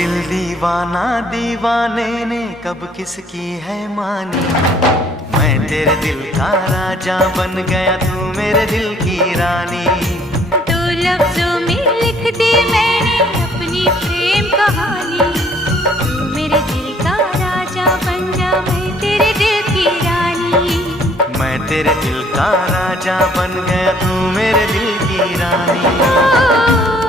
दिल दीवाना दीवाने ने कब किसकी है मानी। मैं तेरे दिल का राजा बन गया, तू मेरे दिल की रानी। तो लफ्जों में लिख दी मैंने अपनी प्रेम कहानी। तू मेरे दिल का राजा बन जा, मैं तेरे दिल की रानी। मैं तेरे दिल का राजा बन गया, तू मेरे दिल की रानी।